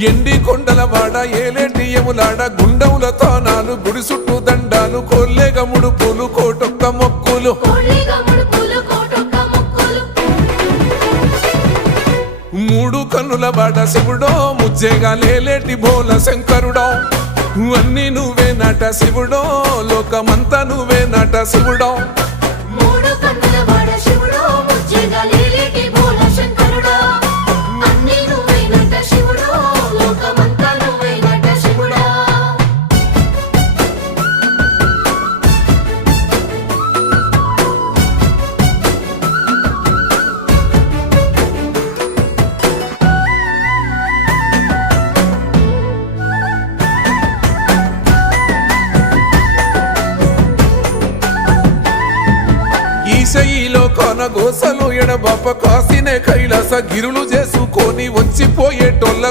ఎండి కొండలవాడ ఏలేటి యములాడ గుండముల తానాలు గుడి చుట్టూ దండాలు కొల్లేగ ముడుపులు కోటొక్క మొక్కులు మూడు కన్నుల బాట శివుడో ముజ్జేగా లేలేటి బోల శంకరుడో అన్ని నువ్వే నట శివుడో లోకమంతా నువ్వే నట శివుడో ఈశయిలో కొనగోసలు ఎడబాప కాసినే కైలాస గిరులు చేసుకొని వచ్చిపోయేటోళ్ళ